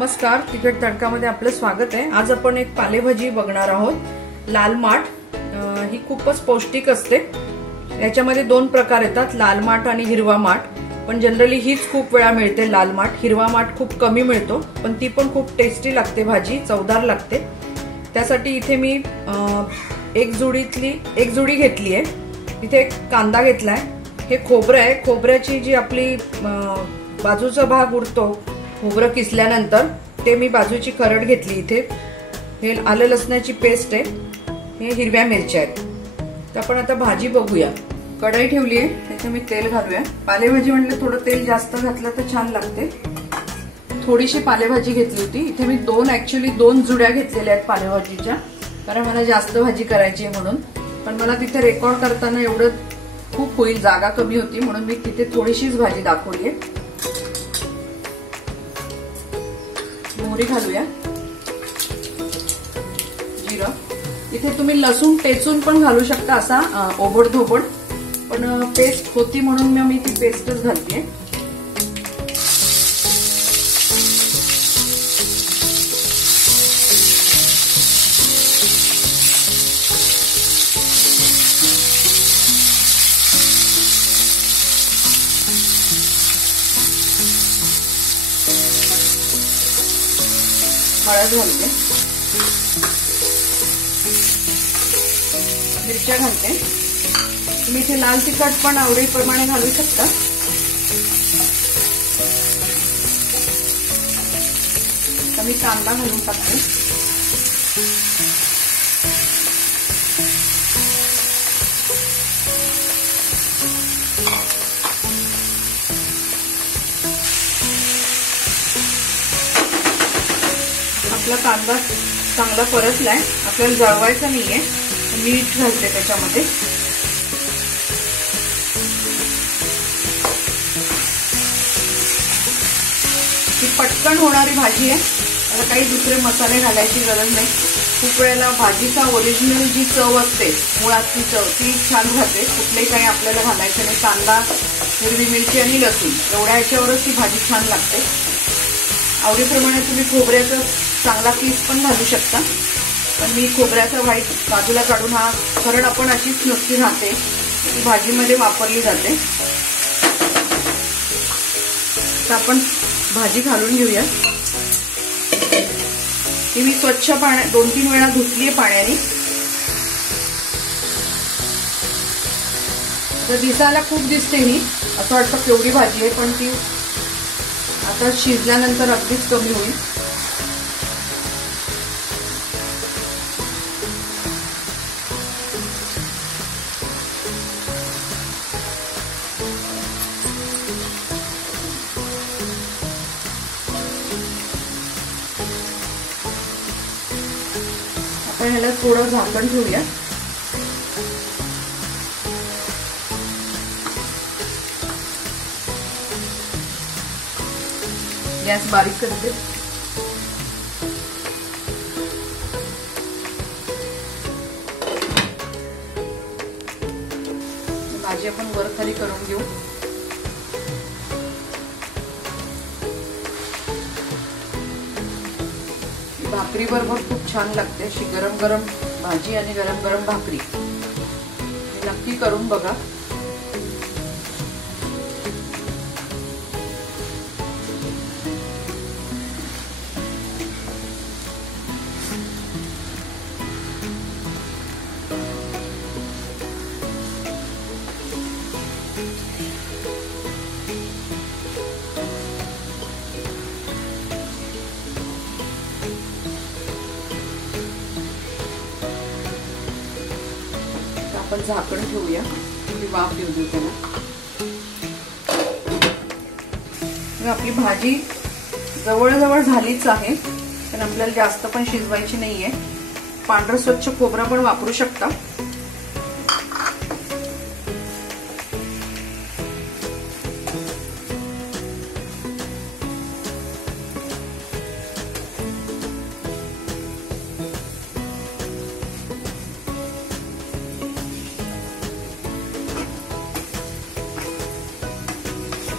नमस्कार, तिखट तडकामध्ये आपलं स्वागत आहे। आज आपण एक पालेभाजी बघणार आहोत, लाल माठ। ही खूपच पौष्टिक असते। याच्यामध्ये दोन प्रकार येतात, लाल माठ आणि हिरवा माठ। पण जनरली हीच खूप वेळा मिळते लाल माठ, हिरवा माठ खूप कमी मिळतो, पण ती पण खूप टेस्टी लागते, भाजी चवदार लागते। त्यासाठी इथे मी एक जुडी घेतली आहे। इथे एक कांदा घेतलाय, हे खोबरं आहे। खोबऱ्याची जी आपली बाजूचा भाग उरतो खोबरं किसल्यानंतर, ते मी बाजूची खरड घेतली। इथे हे आलं लसणाची पेस्ट आहे, हे हिरव्या मिरच्या आहेत। तर आपण आता भाजी बघूया। कढई ठेवली आहे, त्याचे मी तेल घालूया। पालेभाजी म्हणजे थोडं तेल जास्त घातलं तर छान लागते। थोडीशी पालेभाजी घेतली होती, इथे मी दोन जुड्या घेतलेल्या आहेत पालेभाजीच्या, कारण मला जास्त भाजी करायची आहे म्हणून। पण मला तिथे रेकॉर्ड करताना एवढं खूप होईल, जागा कमी होती, म्हणून मी तिथे थोडीशीच भाजी दाखवली आहे। मोहरी घालूया, जिरं। इथे तुम्ही लसूण टेचून पण घालू शकता, असा ओबडधोबड, पण पेस्ट होती म्हणून मी ती पेस्टच घालते। हळद घालते, मिरच्या घालते। तुम्ही इथे लाल तिखट पण आवडीप्रमाणे घालू शकता। तर मी कांदा घालून टाकते। आपला कांदा चांगला परतलाय, आपल्याला जळवायचा नाहीये। मीठ घालते त्याच्यामध्ये। ही पटकन होणारी भाजी आहे, मला काही दुसरे मसाले घालायची गरज नाही। खूप वेळेला भाजीचा ओरिजिनल जी चव असते, मुळातली चव, ती छान राहते। कुठलेही काही आपल्याला घालायचं नाही, कांदा, हिरवी मिरची आणि लसूण एवढ्या ह्याच्यावरच ती भाजी छान लागते। आवडीप्रमाणे तुम्ही खोबऱ्याचा चांगला पीस पण घालू शकता, पण मी खोबऱ्याचा व्हाईट बाजूला काढून, हा खरड आपण अशीच नुसती राहते, ती भाजीमध्ये वापरली जाते। तर आपण भाजी घालून घेऊया। ही मी स्वच्छ पाण्यात 2-3 वेळा धुतली आहे पाण्याने। तर दिसायला खूप दिसते ही, असं वाटतं केवढी भाजी आहे, पण ती आता शिजल्यानंतर अगदीच कमी होईल। आपण ह्याला थोडं झाकण ठेवूया। गॅस बारीक करते। भाजी आपण वर खाली करून घेऊ। भाकरी बरोबर खूप छान लागते, अशी गरम गरम भाजी आणि गरम गरम भाकरी। नक्की करून बघा। आपण झाकण ठेवूया, थोडी वाफ येऊ देऊ त्याला। आपली भाजी जवळजवळ झालीच आहे, पण आपल्याला जास्त पण शिजवायची नाहीये। पांढरं स्वच्छ खोबरं पण वापरू शकता।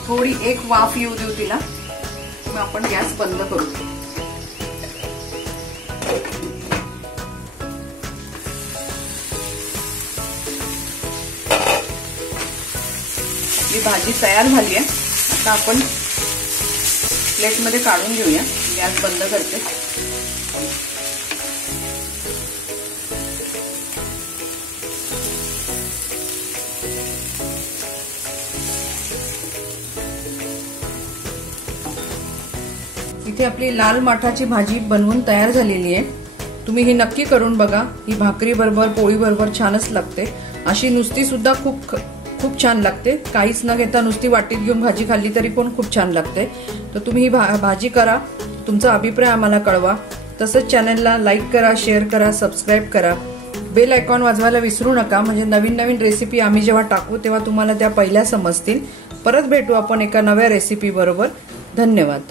थोडी एक वाफ येऊ देऊ तिला, मग आपण गॅस बंद करू। आपली भाजी तयार झाली आहे। आता आपण प्लेटमध्ये काढून घेऊया। गॅस बंद करते। इथे आपली लाल माठाची भाजी बनवून तयार झालेली आहे। तुम्ही ही नक्की करून बघा। ही भाकरी बरोबर पोळी बरोबर छानच लागते। अशी नुसती सुद्धा खूप छान लागते। काहीच न घेता नुसती वाटीत घेऊन भाजी खाल्ली तरी पण खूप छान लागते। तर तुम्ही ही भाजी करा, तुमचा अभिप्राय आम्हाला कळवा। तसंच चॅनलला लाईक करा, शेअर करा, सबस्क्राईब करा, बेल आयकॉन वाजवायला विसरू नका। म्हणजे नवीन नवीन रेसिपी आम्ही जेव्हा टाकू तेव्हा तुम्हाला त्या पहिल्या समजतील। परत भेटू आपण एका नव्या रेसिपी बरोबर। धन्यवाद।